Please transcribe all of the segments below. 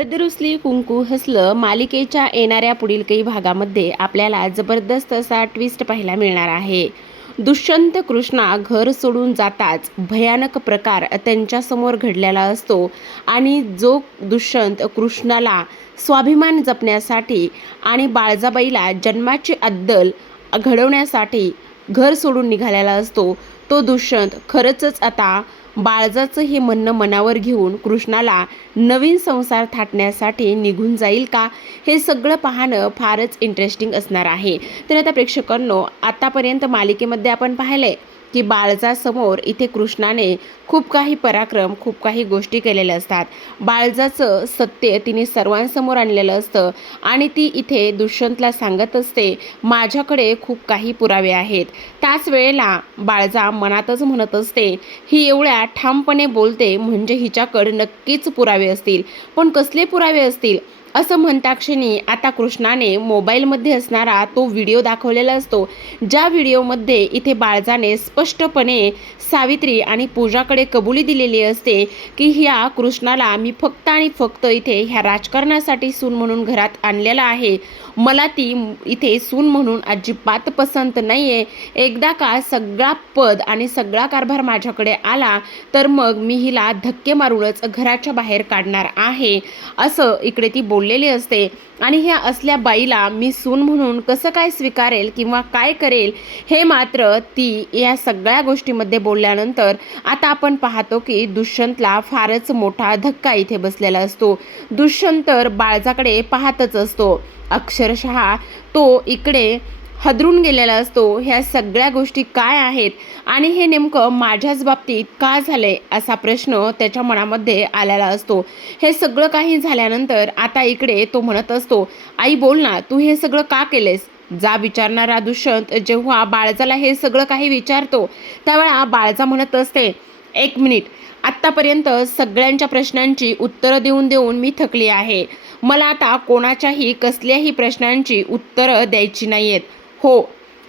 हळद रुसली कुंकू हसलं मालिकेच्या येणाऱ्या पुढील काही भागामध्ये आपल्याला जबरदस्त असा ट्विस्ट पाहायला मिळणार आहे. दुष्यंत कृष्णा घर सोडून जाताच भयानक प्रकार त्यांच्यासमोर घडलेला असतो आणि जो दुष्यंत कृष्णाला स्वाभिमान जपण्यासाठी आणि बाळजाबाईला जन्माची अद्दल घडवण्यासाठी घर सोडून निघालेला असतो, तो दुष्यंत खरंच आता बाळजाचं हे म्हणणं मनावर घेऊन कृष्णाला नवीन संसार थाटण्यासाठी निघून जाईल का, हे सगळं पाहणं फारच इंटरेस्टिंग असणार आहे. तर आता प्रेक्षकांनो, आतापर्यंत मालिकेमध्ये आपण पाहिलंय की बाळजासमोर इथे कृष्णाने खूप काही पराक्रम, खूप काही गोष्टी केलेल्या असतात. बाळजाचं सत्य तिने सर्वांसमोर आणलेलं असतं आणि ती इथे दुष्यंतला सांगत असते, माझ्याकडे खूप काही पुरावे आहेत. त्याच वेळेला बाळजा मनातच म्हणत असते, ही एवढ्या ठामपणे बोलते म्हणजे हिच्याकडे नक्कीच पुरावे असतील, पण कसले पुरावे असतील असं म्हणता क्षणी आता कृष्णाने मोबाईलमध्ये असणारा तो व्हिडिओ दाखवलेला असतो, ज्या व्हिडिओमध्ये इथे बाळजाने स्पष्टपणे सावित्री आणि पूजाकडे कबुली दिलेली असते की ह्या कृष्णाला मी फक्त आणि फक्त इथे ह्या राजकारणासाठी सून म्हणून घरात आणलेला आहे, मला ती इथे सून म्हणून अजिबात पसंत नाही आहे. एकदा का सगळा पद आणि सगळा कारभार माझ्याकडे आला तर मग मी हिला धक्के मारूनच घराच्या बाहेर काढणार आहे, असं इकडे ती बोललेली असते. आणि ह्या असल्या बाईला मी सून म्हणून कसं काय स्वीकारेल किंवा काय करेल, हे मात्र ती या सगळ्या गोष्टीमध्ये बोलल्यानंतर आता आपण पाहतो की दुष्यंतला फारच मोठा धक्का इथे बसलेला असतो. दुष्यंत बाळजाकडे पाहतच असतो. अक्षरशः तो इकडे हदरून गेलेला असतो. ह्या सगळ्या गोष्टी काय आहेत आणि हे नेमकं माझ्याच बाबतीत का झालंय, असा प्रश्न त्याच्या मनामध्ये आलेला असतो. हे सगळं काही झाल्यानंतर आता इकडे तो म्हणत असतो, आई बोल ना, तू हे सगळं का केलेस. जा विचारणारा दुष्यंत जेव्हा बाळजाला हे सगळं काही विचारतो त्यावेळा बाळजा म्हणत असते, एक मिनिट, आत्तापर्यंत सगळ्यांच्या प्रश्नांची उत्तरं देऊन देऊन मी थकली आहे. मला आता कोणाच्याही कसल्याही प्रश्नांची उत्तरं द्यायची नाही आहेत. हो,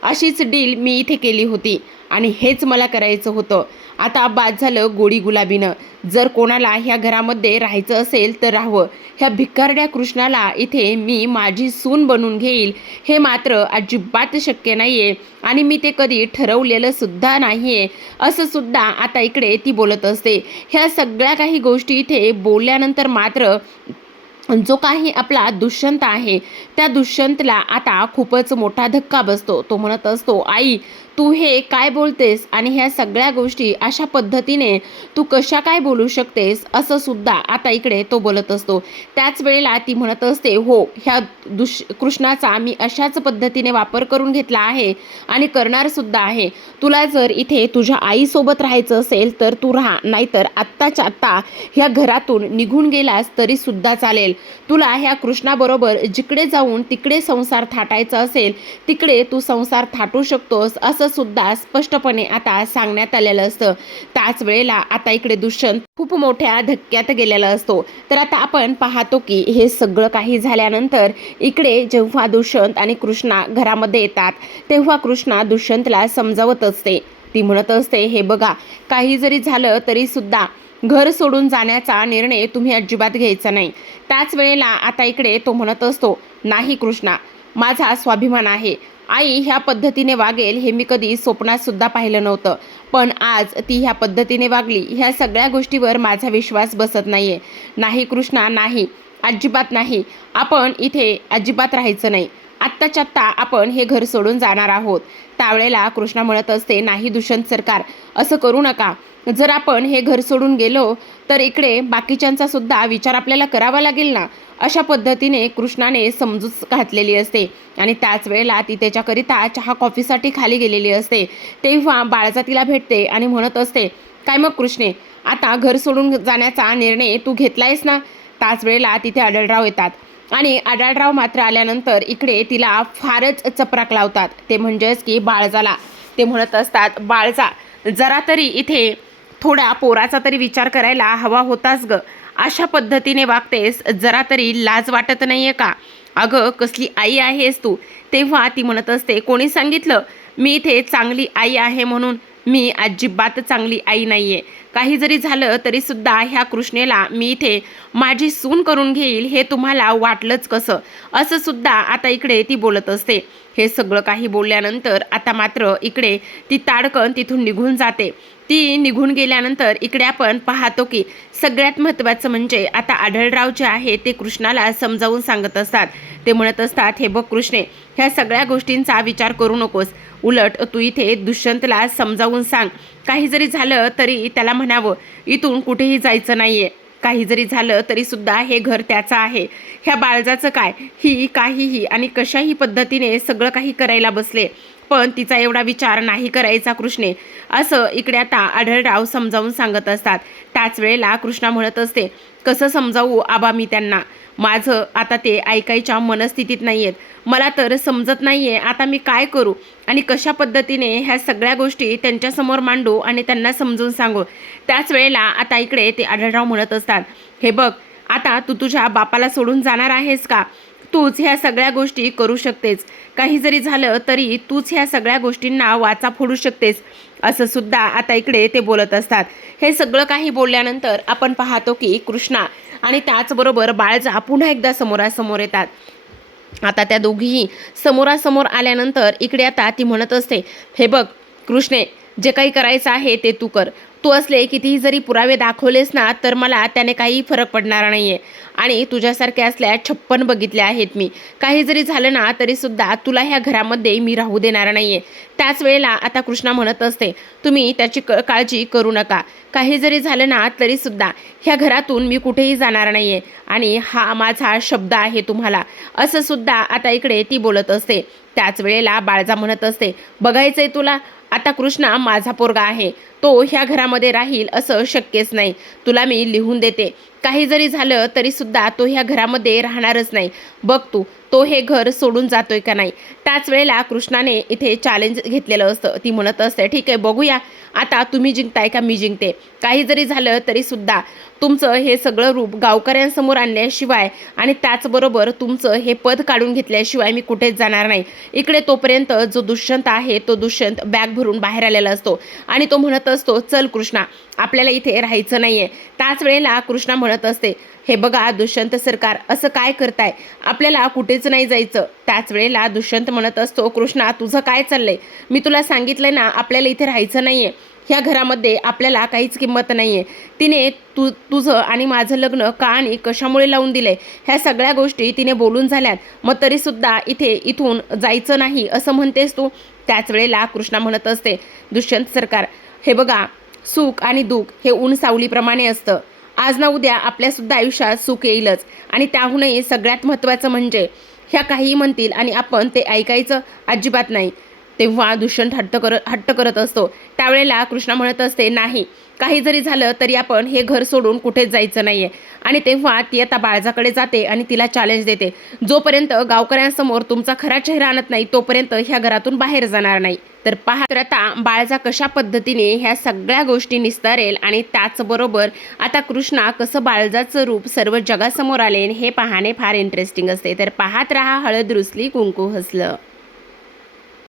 अशीच डील मी इथे केली होती आणि हेच मला करायचं होतं. आता बाद झालं गोडी गुलाबीनं. जर कोणाला ह्या घरामध्ये राहायचं असेल तर राहावं. ह्या भिकारड्या कृष्णाला इथे मी माझी सून बनवून घेईल, हे मात्र अजिबात शक्य नाही आहे आणि मी ते कधी ठरवलेलं सुद्धा नाही आहे, असं सुद्धा आता इकडे ती बोलत असते. ह्या सगळ्या काही गोष्टी इथे बोलल्यानंतर मात्र जो काही आपला दुष्यंत आहे त्या दुष्यंतला आता खूपच मोठा धक्का बसतो. तो म्हणत असतो, आई तू हे काय बोलतेस आणि ह्या सगळ्या गोष्टी अशा पद्धतीने तू कशा काय बोलू शकतेस, असं सुद्धा आता इकडे तो बोलत असतो. त्याच वेळेला ती म्हणत असते, हो, ह्या कृष्णाचा मी अशाच पद्धतीने वापर करून घेतला आहे आणि करणार सुद्धा आहे. तुला जर इथे तुझ्या आईसोबत राहायचं असेल तर तू राहा, नाहीतर आत्ताच्या आत्ता ह्या घरातून निघून गेलास तरी सुद्धा चालेल. तुला ह्या कृष्णाबरोबर जिकडे जाऊन तिकडे संसार थाटायचा असेल तिकडे तू संसार थाटू शकतोस, असं सुद्धा स्पष्टपणे आता सांगण्यात आलेलं असतं. त्याच वेळेला आता इकडे दुष्यंत खूप मोठ्या धक्क्यात गेलेला असतो. तर आता आपण पाहतो की हे सगळं काही झाल्यानंतर इकडे जेव्हा दुष्यंत आणि कृष्णा घरामध्ये येतात तेव्हा कृष्णा दुष्यंतला समजावत असते. ती म्हणत असते, हे बघा, काही जरी झालं तरी सुद्धा घर सोडून जाण्याचा निर्णय तुम्ही अजिबात घ्यायचा नाही. त्याच वेळेला आता इकडे तो म्हणत असतो, नाही कृष्णा, माझा स्वाभिमान आहे. आई ह्या पद्धतीने वागेल हे मी कधी स्वप्नात सुद्धा पाहिलं नव्हतं, पण आज ती ह्या पद्धतीने वागली, ह्या सगळ्या गोष्टीवर माझा विश्वास बसत नाहीये. नाही कृष्णा, नाही, अजिबात नाही. आपण इथे अजिबात राहायचं नाही. आत्ताच्या आत्ता आपण हे घर सोडून जाणार आहोत. त्यावेळेला कृष्णा म्हणत असते, नाही दुष्यंत सरकार, असं करू नका. जर आपण हे घर सोडून गेलो तर इकडे बाकीच्यांचा सुद्धा विचार आपल्याला करावा लागेल ना, अशा पद्धतीने कृष्णाने समजूत घातलेली असते. आणि त्याच वेळेला ती त्याच्याकरिता चहा कॉफीसाठी खाली गेलेली असते. तेव्हा बाळजा तिला भेटते आणि म्हणत असते, काय मग कृष्णे, आता घर सोडून जाण्याचा निर्णय तू घेतलायस ना. त्याच वेळेला तिथे आढळराव येतात आणि आढळराव मात्र आल्यानंतर इकडे तिला फारच चपराक लावतात. ते म्हणजेच की बाळजाला. ते म्हणत असतात, बाळजा, जरा तरी इथे थोडा पोराचा तरी विचार करायला हवा होताच ग. अशा पद्धतीने वागतेस, जरा तरी लाज वाटत नाहीये का. अगं कसली आई आहेस तू. तेव्हा ती म्हणत असते, कोणी सांगितलं मी इथे चांगली आई आहे म्हणून. मी अजिबात चांगली आई नाहीये. काही जरी झालं तरी सुद्धा ह्या कृष्णेला मी इथे माझी सून करून घेईल हे तुम्हाला वाटलंच कसं, असं सुद्धा आता इकडे ती बोलत असते. हे सगळं काही बोलल्यानंतर आता मात्र इकडे ती ताडकन तिथून निघून जाते. ती निघून गेल्यानंतर इकडे आपण पाहतो की सगळ्यात महत्त्वाचं म्हणजे आता आढळराव जे आहे ते कृष्णाला समजावून सांगत असतात. ते म्हणत असतात, हे बघ कृष्णे, ह्या सगळ्या गोष्टींचा विचार करू नकोस, उलट तू इथे दुष्यंतला समजावून सांग. काही जरी झालं तरी त्याला म्हणावं इथून कुठेही जायचं नाहीये. काही जरी झालं तरी सुद्धा हे घर त्याचं आहे. ह्या बाळजाचं काय, ही काहीही आणि कशाही पद्धतीने सगळं काही करायला बसले, पण तिचा एवढा विचार नाही करायचा कृष्णे, असं इकडे आता आढळराव समजावून सांगत असतात. त्याच वेळेला कृष्णा म्हणत असते, कसं समजावू आबा मी त्यांना, माझं आता ते ऐकायच्या मनस्थितीत नाही आहेत. मला तर समजत नाही आहे आता मी काय करू आणि कशा पद्धतीने ह्या सगळ्या गोष्टी त्यांच्यासमोर मांडू आणि त्यांना समजून सांगू. त्याच वेळेला आता इकडे ते आढळराव म्हणत असतात, हे बघ आता तू तुझ्या बापाला सोडून जाणार आहेस का? तूच ह्या सगळ्या गोष्टी करू शकतेस. काही जरी झालं तरी तूच ह्या सगळ्या गोष्टींना वाचा फोडू शकतेस, असं सुद्धा आता इकडे ते बोलत असतात. हे सगळं काही बोलल्यानंतर आपण पाहतो की कृष्णा आणि त्याचबरोबर बाळजा पुन्हा एकदा समोरासमोर येतात. आता त्या दोघीही समोरासमोर आल्यानंतर इकडे आता ती म्हणत असते, हे बघ कृष्णे, जे काही करायचं आहे ते तू कर. तू असले कितीही जरी पुरावे दाखवलेस ना तर मला त्याने काही फरक पडणार नाहीये. आणि तुझ्यासारख्या असल्या 56 बघितल्या आहेत मी. काही जरी झालं ना तरी सुद्धा तुला ह्या घरामध्ये मी राहू देणार नाहीये. त्याच वेळेला आता कृष्णा म्हणत असते, तुम्ही त्याची काळजी करू नका. काही जरी झालं ना तरी सुद्धा ह्या घरातून मी कुठेही जाणार नाहीये आणि हा माझा शब्द आहे तुम्हाला, असं सुद्धा आता इकडे ती बोलत असते. त्याच वेळेला बाळजा म्हणत असते, बघायचंय तुला, आता कृष्णा माझा पोरगा आहे, तो ह्या घरामध्ये राहील असं शक्यच नाही. तुला मी लिहून देते, काही जरी झालं तरी सुद्धा तो ह्या घरामध्ये राहणारच नाही. बघ तू तो हे घर सोडून जातोय का नाही. त्याच वेळेला कृष्णाने इथे चॅलेंज घेतलेलं असतं. ती म्हणत असते, ठीक आहे बघूया आता तुम्ही जिंकताय का मी जिंकते. काही जरी झालं तरी सुद्धा तुमचं हे सगळं रूप गावकऱ्यांसमोर आणल्याशिवाय आणि त्याचबरोबर तुमचं हे पद काढून घेतल्याशिवाय मी कुठेच जाणार नाही. इकडे तोपर्यंत जो दुष्यंत आहे तो दुष्यंत बॅग भरून बाहेर आलेला असतो आणि तो म्हणत असतो, चल कृष्णा आपल्याला इथे राहायचं नाहीये. त्याच वेळेला कृष्णा म्हणत असते, हे बघा दुष्यंत सरकार, असं काय करताय, आपल्याला कुठेच नाही जायचं. त्याच वेळेला दुष्यंत म्हणत असतो, कृष्णा तुझं काय चाललंय, मी तुला सांगितलंय ना आपल्याला इथे राहायचं नाहीये. ह्या घरामध्ये आपल्याला काहीच किंमत नाहीये. तिने तुझं आणि माझं लग्न का आणि कशामुळे लावून दिलंय, ह्या सगळ्या गोष्टी तिने बोलून झाल्यात, मग तरी सुद्धा इथून जायचं नाही असं म्हणतेस तू. त्याच वेळेला कृष्णा म्हणत असते, दुष्यंत सरकार हे बघा, सुख आणि दुःख हे ऊन सावलीप्रमाणे असतं. आज ना उद्या आपल्यासुद्धा आयुष्यात सुख येईलच आणि त्याहूनही सगळ्यात महत्त्वाचं म्हणजे ह्या काही म्हणतील आणि आपण ते ऐकायचं अजिबात नाही. तेव्हा दुष्यंत हट्ट करत असतो. त्यावेळेला कृष्णा म्हणत असते, नाही काही जरी झालं तरी आपण हे घर सोडून कुठेच जायचं नाहीये. आणि तेव्हा ती आता बाळजाकडे जाते आणि तिला चॅलेंज देते, जोपर्यंत गावकऱ्यांसमोर तुमचा खरा चेहरा आणत नाही तोपर्यंत ह्या घरातून बाहेर जाणार नाही. तर पहा तर आता बाळजा कशा पद्धतीने ह्या सगळ्या गोष्टी निस्तारेल आणि त्याचबरोबर आता कृष्णा कसं बाळजाचं रूप सर्व जगासमोर आले हे पाहणे फार इंटरेस्टिंग असते. तर पाहत रहा हळद रुसली कुंकू हसलं.